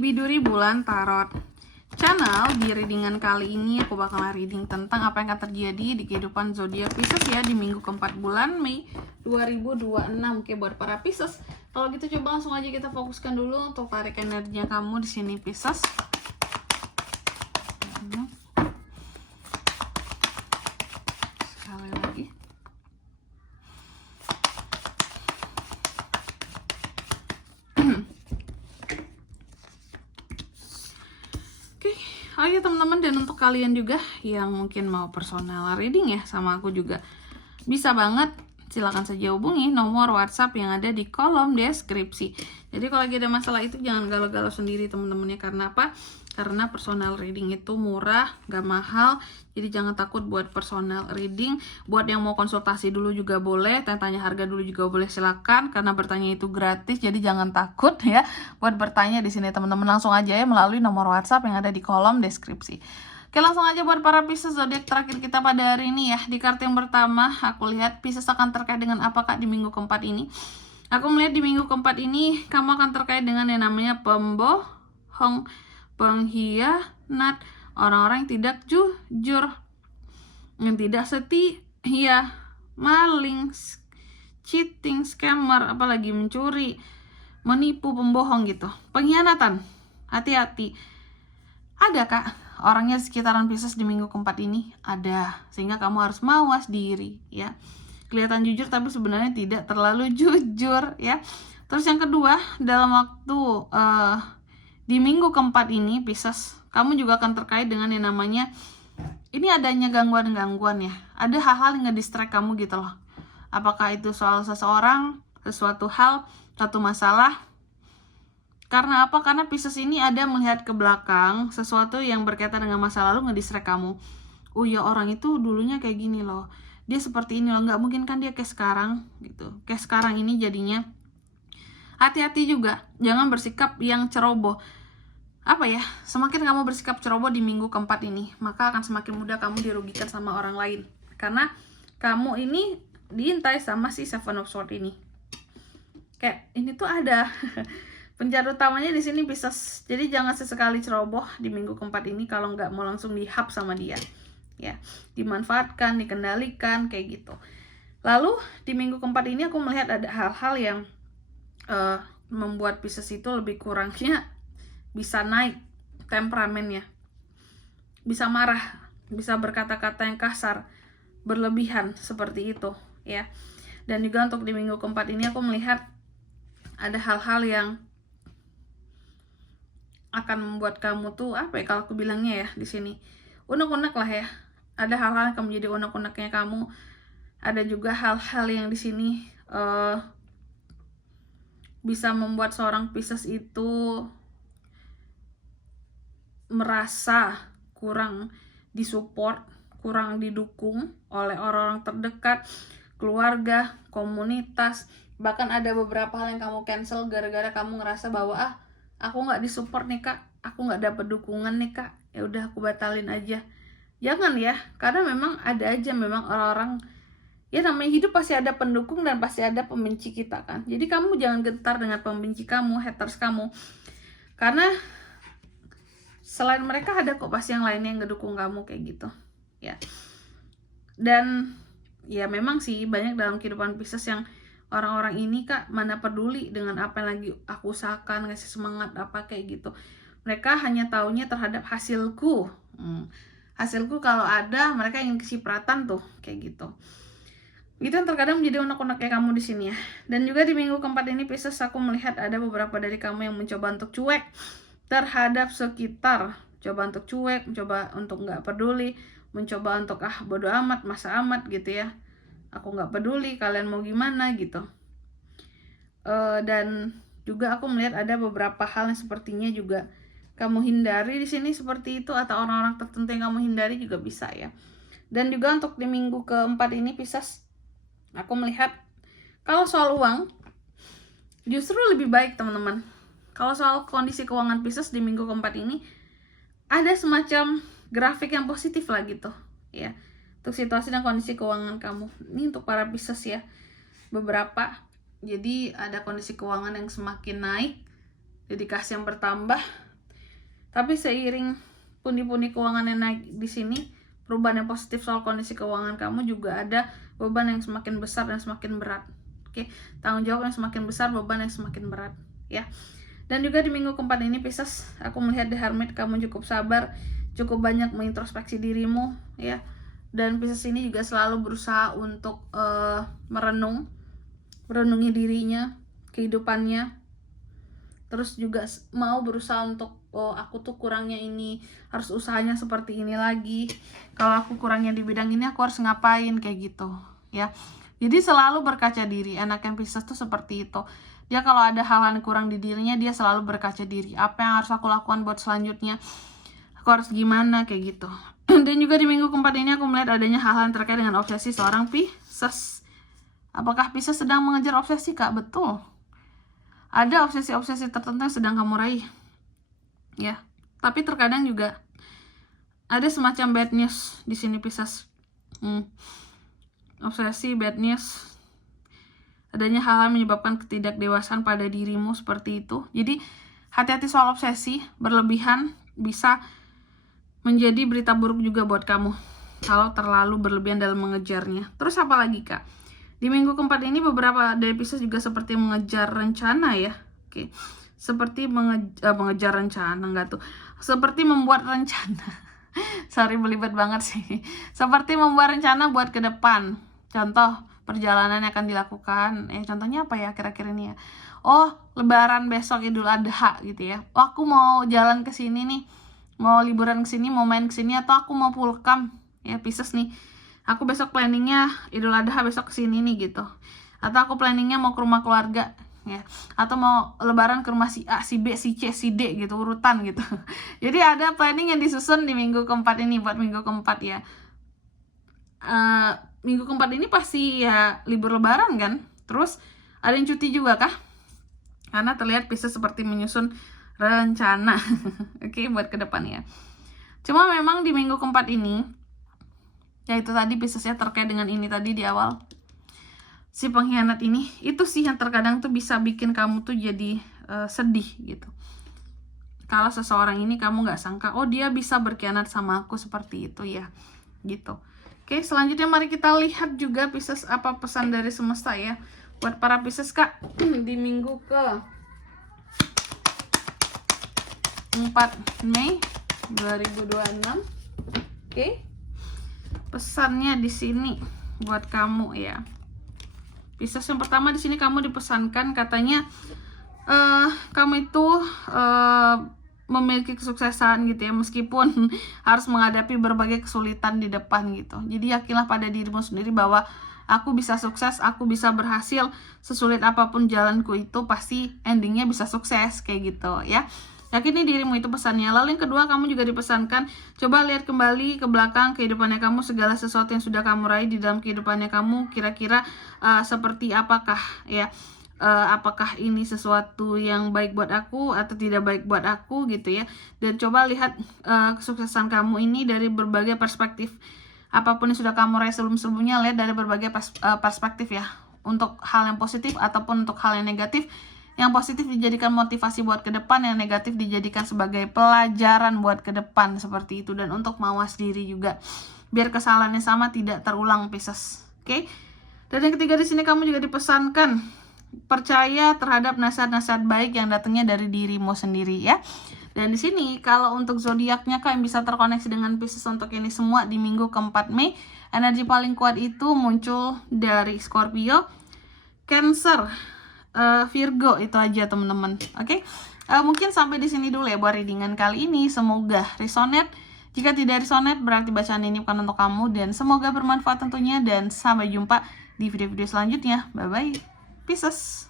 Biduri Bulan Tarot Channel. Di readingan kali ini aku bakal reading tentang apa yang akan terjadi di kehidupan zodiak Pisces ya di minggu keempat bulan Mei 2026. Oke, buat para Pisces, kalau gitu coba langsung aja kita fokuskan dulu untuk tarik energinya kamu di sini Pisces. Sekali lagi. Oke teman-teman, dan untuk kalian juga yang mungkin mau personal reading ya sama aku juga, bisa banget, silakan saja hubungi nomor WhatsApp yang ada di kolom deskripsi. Jadi kalau lagi ada masalah itu jangan galau-galau sendiri teman-temannya. Karena apa? Karena personal reading itu murah, gak mahal. Jadi jangan takut buat personal reading. Buat yang mau konsultasi dulu juga boleh, tanya harga dulu juga boleh, silakan. Karena bertanya itu gratis, jadi jangan takut ya buat bertanya di sini teman-teman. Langsung aja ya melalui nomor WhatsApp yang ada di kolom deskripsi. Oke, langsung aja buat para Pisces zodiak terakhir kita pada hari ini ya. Di kartu yang pertama aku lihat Pisces akan terkait dengan apa Kak di minggu keempat ini. Aku melihat di minggu keempat ini kamu akan terkait dengan yang namanya pembohong, pengkhianat, orang-orang yang tidak jujur, yang tidak setia, maling, cheating, scammer, apalagi mencuri, menipu, pembohong gitu, pengkhianatan. Hati-hati. Ada Kak orangnya di sekitaran Pisces di minggu keempat ini, ada, sehingga kamu harus mawas diri ya. Kelihatan jujur tapi sebenarnya tidak terlalu jujur ya. Terus yang kedua, dalam waktu di minggu keempat ini Pisces, kamu juga akan terkait dengan yang namanya, ini adanya gangguan-gangguan ya. Ada hal-hal yang nge-distract kamu gitu loh. Apakah itu soal seseorang, sesuatu hal, satu masalah. Karena apa? Karena Pisces ini ada melihat ke belakang sesuatu yang berkaitan dengan masa lalu nge-distract kamu. Oh ya, orang itu dulunya kayak gini loh, dia seperti ini loh, nggak mungkin kan dia kayak sekarang gitu. Kayak sekarang ini jadinya hati-hati juga, jangan bersikap yang ceroboh. Apa ya, semakin kamu bersikap ceroboh di minggu keempat ini, maka akan semakin mudah kamu dirugikan sama orang lain. Karena kamu ini diintai sama si Seven of Swords ini. Kayak ini tuh ada penjahat utamanya di sini Pisces. Jadi jangan sesekali ceroboh di minggu keempat ini kalau nggak mau langsung dihap sama dia. Ya, dimanfaatkan, dikendalikan kayak gitu. Lalu di minggu keempat ini aku melihat ada hal-hal yang membuat Pisces itu lebih kurangnya bisa naik temperamennya, bisa marah, bisa berkata-kata yang kasar, berlebihan seperti itu ya. Dan juga untuk di minggu keempat ini aku melihat ada hal-hal yang akan membuat kamu tuh apa ya, kalau aku bilangnya ya di sini unek-unek lah ya. Ada hal-hal yang akan menjadi unek-uneknya kamu. Ada juga hal-hal yang di sini bisa membuat seorang Pisces itu merasa kurang disupport, kurang didukung oleh orang-orang terdekat, keluarga, komunitas. Bahkan ada beberapa hal yang kamu cancel gara-gara kamu ngerasa bahwa aku nggak disupport nih Kak, aku nggak dapet dukungan nih Kak, ya udah aku batalin aja. Jangan ya, karena memang ada aja memang orang-orang, ya namanya hidup pasti ada pendukung dan pasti ada pembenci kita kan. Jadi kamu jangan gentar dengan pembenci kamu, haters kamu, karena selain mereka ada kok pasti yang lainnya yang ngedukung kamu kayak gitu ya. Dan ya memang sih banyak dalam kehidupan Pisces yang orang-orang ini Kak mana peduli dengan apa yang lagi aku usahakan, ngasih semangat apa kayak gitu. Mereka hanya taunya terhadap hasilku. Hasilku kalau ada, mereka ingin kecipratan tuh kayak gitu. Itu yang terkadang menjadi unek-uneknya kamu di sini ya. Dan juga di minggu keempat ini Pisces, aku melihat ada beberapa dari kamu yang mencoba untuk cuek terhadap sekitar, coba untuk cuek, mencoba untuk nggak peduli, mencoba untuk bodo amat, masa amat gitu ya. Aku nggak peduli kalian mau gimana gitu. Dan juga aku melihat ada beberapa hal yang sepertinya juga kamu hindari di sini seperti itu, atau orang-orang tertentu yang kamu hindari juga bisa ya. Dan juga untuk di minggu keempat ini Pisces, aku melihat kalau soal uang justru lebih baik teman-teman. Kalau soal kondisi keuangan Pisces di minggu keempat ini ada semacam grafik yang positif lah gitu ya, untuk situasi dan kondisi keuangan kamu. Ini untuk para Pisces ya, beberapa. Jadi ada kondisi keuangan yang semakin naik, dedikasi yang bertambah, Tapi seiring pundi-pundi keuangan yang naik di sini, perubahan yang positif soal kondisi keuangan kamu, juga ada beban yang semakin besar dan semakin berat. Oke, tanggung jawab yang semakin besar, beban yang semakin berat, ya. Dan juga di minggu keempat ini Pisces, aku melihat di Hermit kamu cukup sabar, cukup banyak mengintrospeksi dirimu, ya. Dan Pisces ini juga selalu berusaha untuk merenungi dirinya, kehidupannya. Terus juga mau berusaha untuk, oh aku tuh kurangnya ini, harus usahanya seperti ini lagi. Kalau aku kurangnya di bidang ini, aku harus ngapain, kayak gitu, ya. Jadi selalu berkaca diri. Anak yang Pisces tuh seperti itu. Dia kalau ada hal-hal yang kurang di dirinya, dia selalu berkaca diri. Apa yang harus aku lakukan buat selanjutnya? Aku harus gimana, kayak gitu. Dan juga di minggu keempat ini aku melihat adanya hal-hal yang terkait dengan obsesi seorang Pisces. Apakah Pisces sedang mengejar obsesi, Kak? Betul. Ada obsesi-obsesi tertentu yang sedang kamu raih, ya. Tapi terkadang juga ada semacam bad news di sini Pisces. Obsesi, bad news, adanya hal-hal menyebabkan ketidakdewasaan pada dirimu seperti itu. Jadi hati-hati soal obsesi berlebihan, bisa menjadi berita buruk juga buat kamu kalau terlalu berlebihan dalam mengejarnya. Terus apa lagi, Kak? Di minggu keempat ini beberapa dari Pisces juga seperti mengejar rencana, ya. Oke. Seperti mengejar rencana, enggak tuh. Seperti membuat rencana. Sorry, belibet banget sih. Seperti membuat rencana buat ke depan. Contoh perjalanan yang akan dilakukan. Contohnya apa ya kira-kira ini ya? Oh, lebaran besok, Idul Adha gitu ya. Oh, aku mau jalan ke sini nih. Mau liburan ke sini, mau main ke sini, atau aku mau pulkam. Ya, Pisces nih. Aku besok planningnya Idul Adha besok kesini nih gitu. Atau aku planningnya mau ke rumah keluarga, ya. Atau mau lebaran ke rumah si A, si B, si C, si D gitu, urutan gitu. Jadi ada planning yang disusun di minggu keempat ini, buat minggu keempat, ya. Minggu keempat ini pasti ya libur lebaran kan. Terus ada yang cuti juga kah? Karena terlihat Pisces seperti menyusun rencana. Oke, buat ke depan, ya. Cuma memang di minggu keempat ini, ya itu tadi Piscesnya terkait dengan ini tadi di awal, si pengkhianat ini, itu sih yang terkadang tuh bisa bikin kamu tuh jadi sedih gitu. Kalau seseorang ini kamu nggak sangka, oh dia bisa berkhianat sama aku seperti itu, ya gitu. Oke, selanjutnya mari kita lihat juga Pisces apa pesan dari semesta, ya, buat para Pisces, Kak, di minggu ke 4 Mei 2026. Oke. Pesannya di sini buat kamu, ya. Pisces yang pertama di sini kamu dipesankan, katanya kamu itu memiliki kesuksesan gitu ya, meskipun harus menghadapi berbagai kesulitan di depan gitu. Jadi yakinlah pada dirimu sendiri bahwa aku bisa sukses, aku bisa berhasil, sesulit apapun jalanku itu pasti endingnya bisa sukses, kayak gitu, ya. Yakini dirimu, itu pesannya. Lalu yang kedua, kamu juga dipesankan, coba lihat kembali ke belakang kehidupannya kamu, segala sesuatu yang sudah kamu raih di dalam kehidupannya kamu, kira-kira seperti apakah, ya. Apakah ini sesuatu yang baik buat aku atau tidak baik buat aku gitu ya. Dan coba lihat kesuksesan kamu ini dari berbagai perspektif. Apapun yang sudah kamu raih sebelum-sebelumnya, lihat dari berbagai perspektif, ya. Untuk hal yang positif ataupun untuk hal yang negatif. Yang positif dijadikan motivasi buat ke depan, yang negatif dijadikan sebagai pelajaran buat ke depan, seperti itu. Dan untuk mawas diri juga, biar kesalahan yang sama tidak terulang, Pisces. Oke? Dan yang ketiga di sini kamu juga dipesankan, percaya terhadap nasihat-nasihat baik yang datangnya dari dirimu sendiri, ya. Dan di sini kalau untuk zodiaknya Kak yang bisa terkoneksi dengan Pisces untuk ini semua di minggu keempat Mei, energi paling kuat itu muncul dari Scorpio, Cancer, Virgo, itu aja teman-teman. Oke? Mungkin sampai di sini dulu ya buat readingan kali ini. Semoga resonate. Jika tidak resonate berarti bacaan ini bukan untuk kamu, dan semoga bermanfaat tentunya, dan sampai jumpa di video-video selanjutnya. Bye bye Pisces.